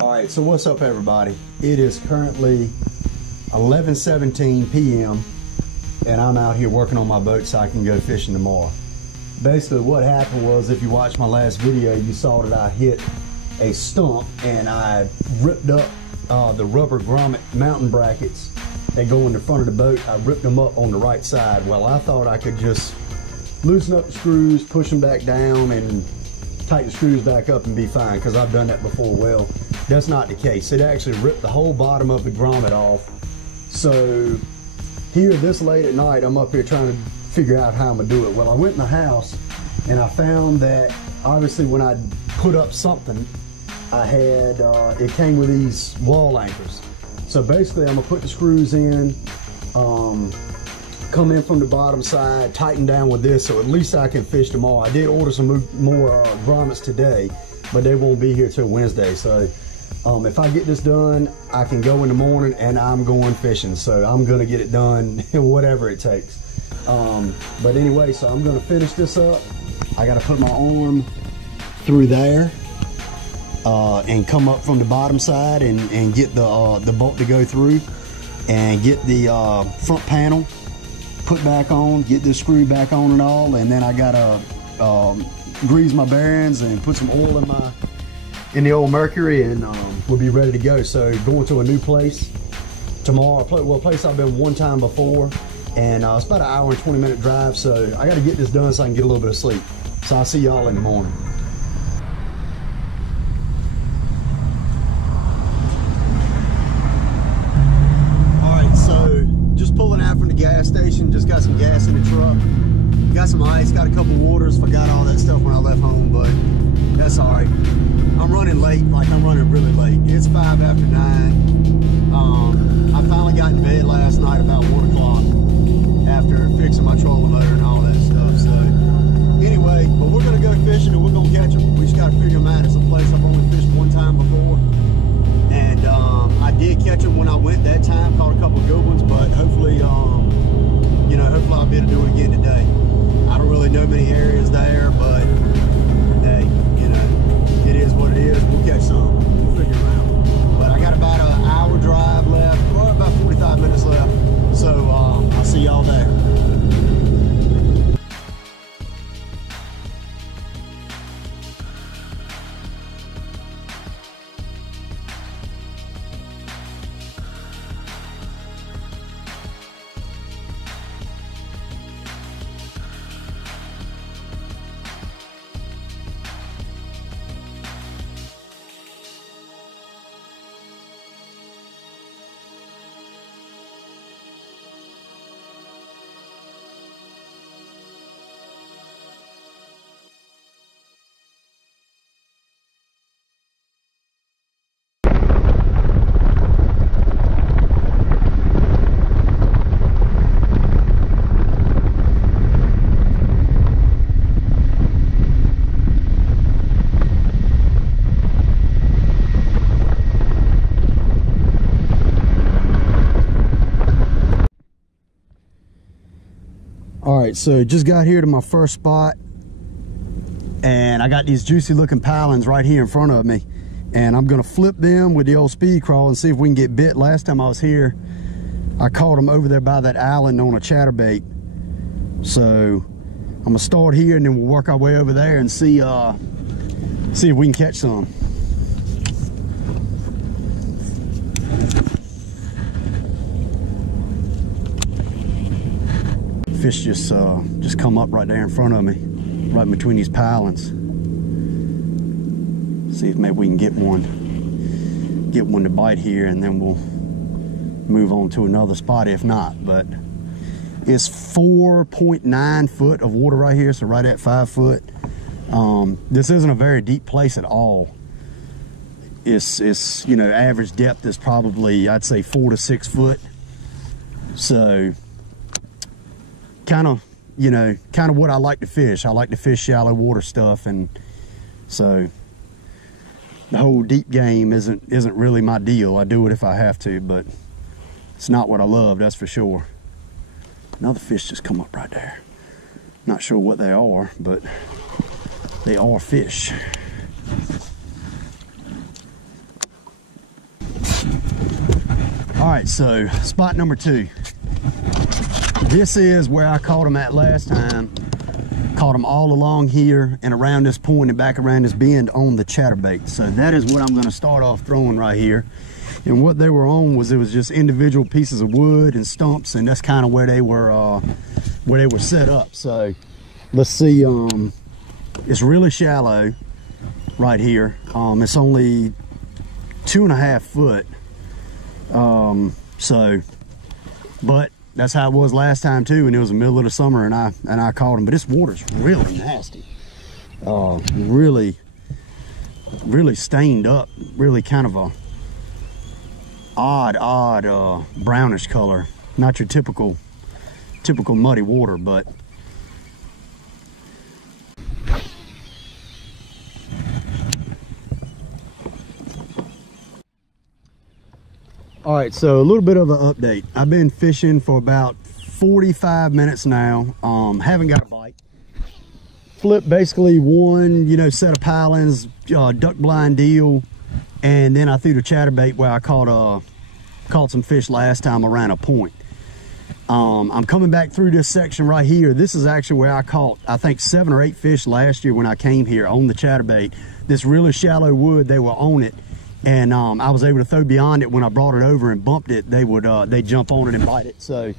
All right, so what's up, everybody? It is currently 11:17 p.m. and I'm out here working on my boat so I can go fishing tomorrow. Basically what happened was, if you watched my last video, you saw that I hit a stump and I ripped up the rubber grommet mountain brackets that go in the front of the boat. I ripped them up on the right side. Well, I thought I could just loosen up the screws, push them back down, and tighten the screws back up and be fine, because I've done that before. Well, that's not the case. It actually ripped the whole bottom of the grommet off. So here, this late at night, I'm up here trying to figure out how I'm gonna do it. Well, I went in the house and I found that obviously when I put up something, I had it came with these wall anchors. So basically I'm gonna put the screws in, come in from the bottom side, tighten down with this, so at least I can fish tomorrow. I did order some more grommets today, but they won't be here till Wednesday. So if I get this done, I can go in the morning and I'm going fishing. So I'm gonna get it done whatever it takes. But anyway, so I'm gonna finish this up. I gotta put my arm through there and come up from the bottom side and get the bolt to go through, and get the front panel put back on, get this screw back on and all. And then I gotta grease my bearings and put some oil in the old Mercury, and we'll be ready to go. So going to a new place tomorrow, a place I've been one time before, and it's about an hour and 20-minute drive. So I got to get this done so I can get a little bit of sleep. So I'll see y'all in the morning. All right, so just pulling out from the gas station. Just got some gas in the truck. Got some ice, got a couple waters. Forgot all that stuff when I left home, but that's all right. I'm running late, like I'm running really late. It's 5 after 9. I finally got in bed last night about 1 o'clock after fixing my trolling motor and all that stuff. So anyway, but we're gonna go fishing and we're gonna catch them. We just gotta figure them out. It's a place I've only fished one time before, and I did catch them when I went that time. Caught a couple of good ones, but hopefully, you know, hopefully I'll be able to do it again today. I don't really know many areas there, but hey, you know, it is what it is. We'll catch some. We'll figure them out. But I got about an hour drive left, or about 45 minutes left. So I'll see y'all there. All right, so just got here to my first spot, and I got these juicy looking palins right here in front of me, and I'm gonna flip them with the old speed crawl and see if we can get bit. Last time I was here, I caught them over there by that island on a chatterbait. So I'm gonna start here and then we'll work our way over there and see if we can catch some. Fish just come up right there in front of me, right between these pilings. See if maybe we can get one to bite here, and then we'll move on to another spot if not. But it's 4.9 foot of water right here, so right at 5 foot. This isn't a very deep place at all. It's you know, average depth is probably, I'd say, 4 to 6 foot. So kind of what I like to fish. I like to fish shallow water stuff, and so the whole deep game isn't really my deal. I do it if I have to, but it's not what I love, that's for sure. Another fish just come up right there. Not sure what they are, but they are fish. All right, so spot number 2. This is where I caught them at last time. Caught them all along here and around this point and back around this bend on the chatterbait. So that is what I'm gonna start off throwing right here. And what they were on was, it was just individual pieces of wood and stumps, and that's kind of where they were set up. So let's see, it's really shallow right here. It's only 2.5 foot. But that's how it was last time too, and it was the middle of the summer, and I caught them. But this water's really nasty. Really stained up, really kind of a odd brownish color. Not your typical muddy water, but all right, so a little bit of an update. I've been fishing for about 45 minutes now. Haven't got a bite. Flipped basically one, set of pilings, duck blind deal, and then I threw the chatterbait where I caught some fish last time around a point. I'm coming back through this section right here. This is actually where I caught, I think, 7 or 8 fish last year when I came here on the chatterbait. This really shallow wood, they were on it. And I was able to throw beyond it. When I brought it over and bumped it, they'd jump on it and bite it. So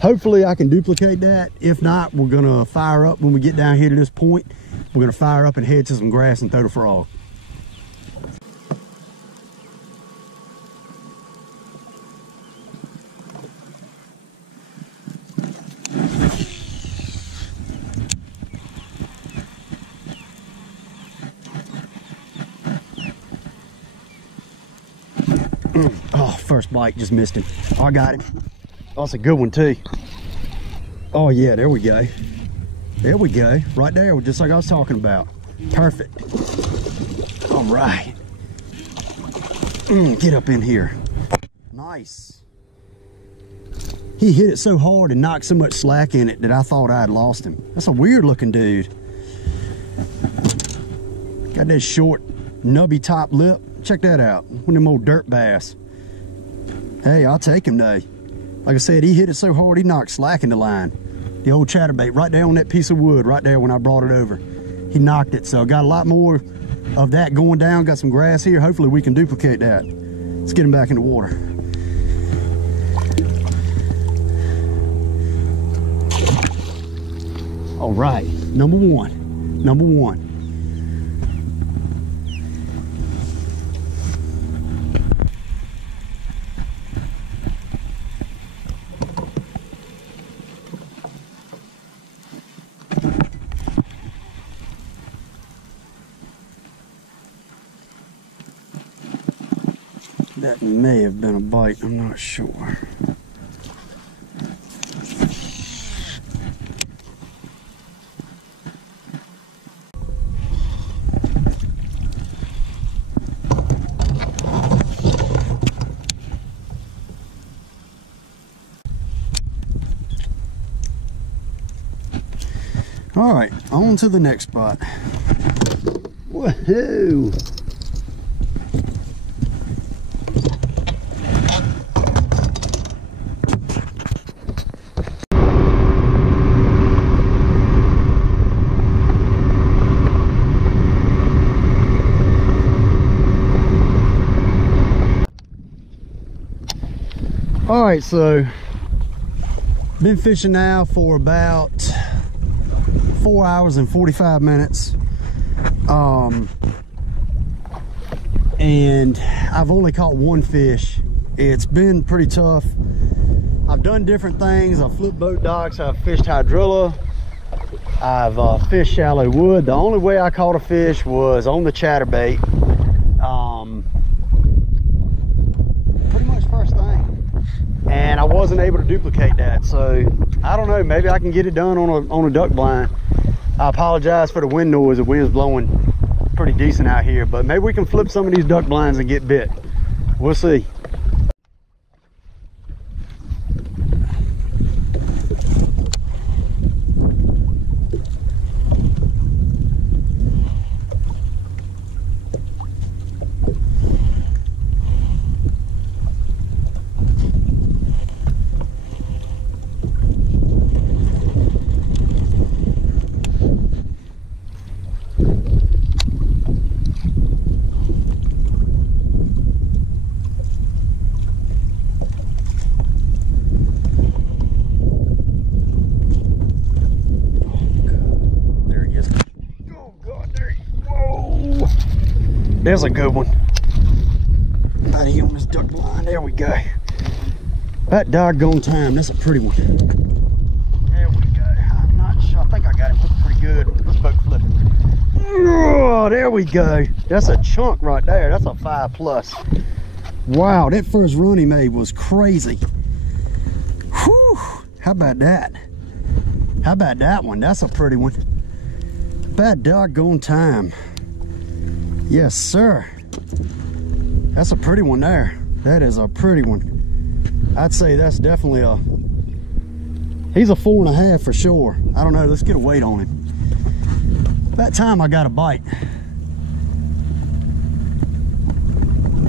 hopefully I can duplicate that. If not, we're gonna fire up when we get down here to this point. We're gonna fire up and head to some grass and throw the frog. Oh, first bite, just missed him. Oh, I got him. Oh, that's a good one too. Oh yeah, there we go. There we go. Right there, just like I was talking about. Perfect. All right. Get up in here. Nice. He hit it so hard and knocked so much slack in it that I thought I had lost him. That's a weird looking dude. Got that short, nubby top lip. Check that out. One of them old dirt bass. Hey, I'll take him though. Like I said, he hit it so hard he knocked slack in the line. The old chatterbait right there on that piece of wood right there when I brought it over. He knocked it. So I got a lot more of that going down. Got some grass here. Hopefully we can duplicate that. Let's get him back in the water. All right, number one. That may have been a bite, I'm not sure. All right, on to the next spot. Woohoo! All right, so been fishing now for about 4 hours and 45 minutes. And I've only caught one fish. It's been pretty tough. I've done different things. I've flipped boat docks, I've fished hydrilla, I've fished shallow wood. The only way I caught a fish was on the chatterbait. Pretty much first thing. And I wasn't able to duplicate that. So I don't know, maybe I can get it done on a duck blind. I apologize for the wind noise. The wind's blowing pretty decent out here, but maybe we can flip some of these duck blinds and get bit. We'll see. there's a good one. About here on this duck blind. There we go. That doggone time. That's a pretty one. There we go. I'm not sure. I think I got him hooked pretty good. Let's boat flip him. Oh, there we go. That's a chunk right there. That's a 5+. Wow, that first run he made was crazy. Whew. How about that? How about that one? That's a pretty one. Bad doggone time. Yes, sir. That's a pretty one there. That is a pretty one. I'd say that's definitely he's a 4.5 for sure. I don't know. Let's get a weight on him. That time I got a bite.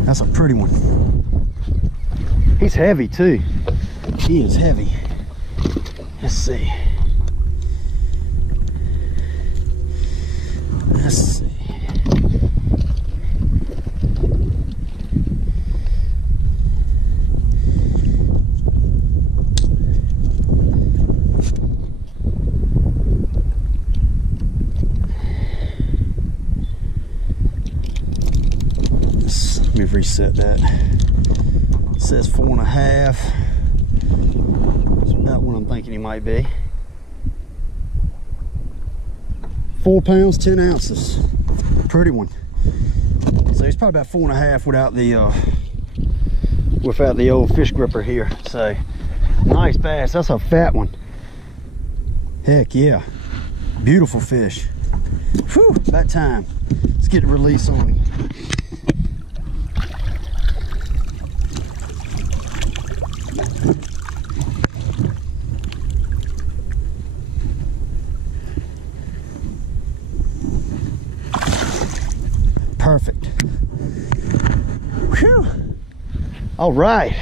That's a pretty one. He's heavy too. He is heavy. Let's see. Let's see. Let me reset that. It says 4.5. That's about what I'm thinking he might be. 4 pounds, 10 ounces. Pretty one. So he's probably about 4.5 without the old fish gripper here. So nice bass. That's a fat one. Heck yeah. Beautiful fish. Whew, about time. Let's get the release on him. Perfect. Whew. All right.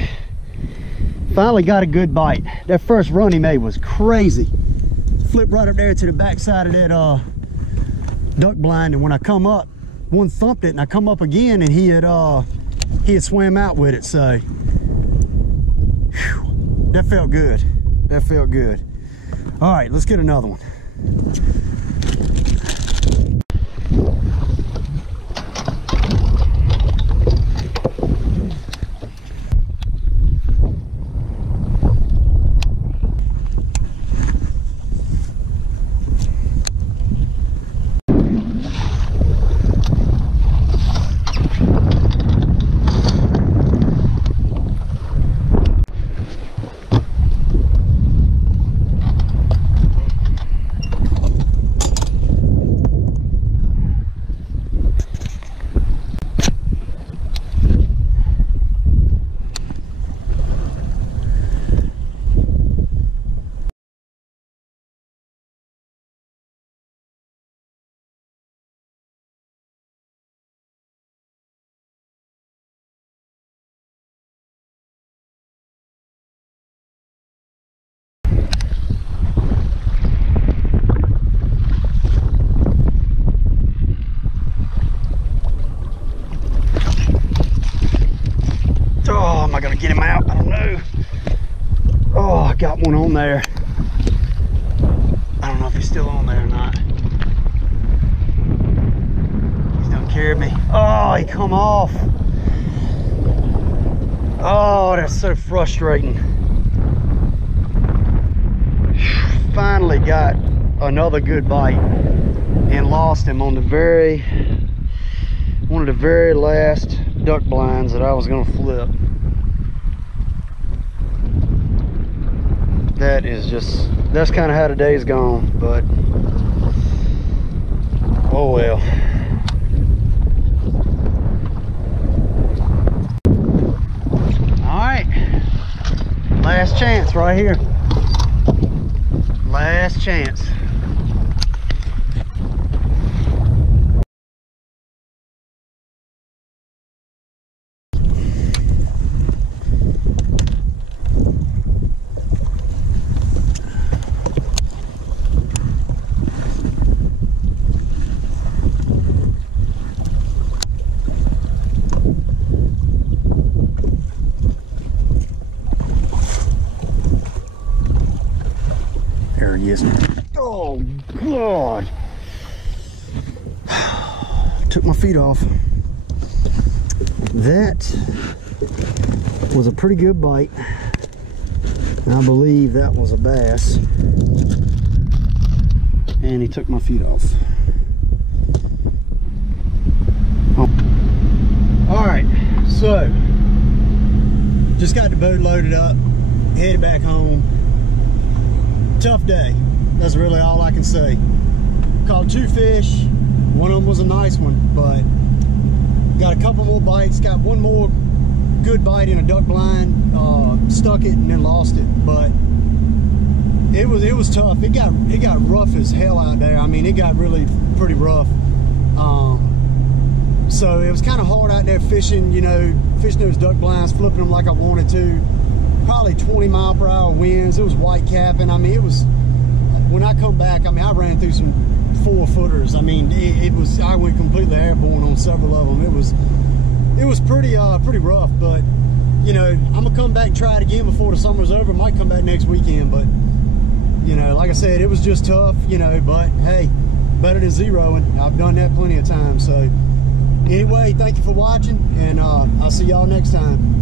Finally got a good bite. That first run he made was crazy. Flipped right up there to the back side of that duck blind, and when I come up, one thumped it, and I come up again, and he had swam out with it. So whew, that felt good. That felt good. All right, let's get another one. Am I gonna get him out? I don't know. Oh, I got one on there. I don't know if he's still on there or not. He's done carried me. Oh, he come off. Oh, that's so frustrating. Finally got another good bite and lost him on one of the very last duck blinds that I was gonna flip. That's kind of how the day's gone, but oh well. All right, last chance right here. Last chance. There he is. Oh God. Took my feet off. That was a pretty good bite. And I believe that was a bass. And he took my feet off. Oh. All right, so just got the boat loaded up, headed back home. Tough day. That's really all I can say. Caught 2 fish. One of them was a nice one, but got a couple more bites. Got one more good bite in a duck blind. Stuck it and then lost it, but it was tough. It got rough as hell out there. I mean, it got really pretty rough. So it was kind of hard out there fishing, you know, fishing those duck blinds, flipping them like I wanted to. Probably 20 mile per hour winds. It was white capping. I mean, it was, when I come back, I mean, I ran through some 4-footers. I mean, it was, I went completely airborne on several of them. It was pretty rough, but you know, I'm gonna come back and try it again before the summer's over. Might come back next weekend, but you know, like I said, it was just tough, you know, but hey, better than zeroing. I've done that plenty of times. So anyway, thank you for watching, and I'll see y'all next time.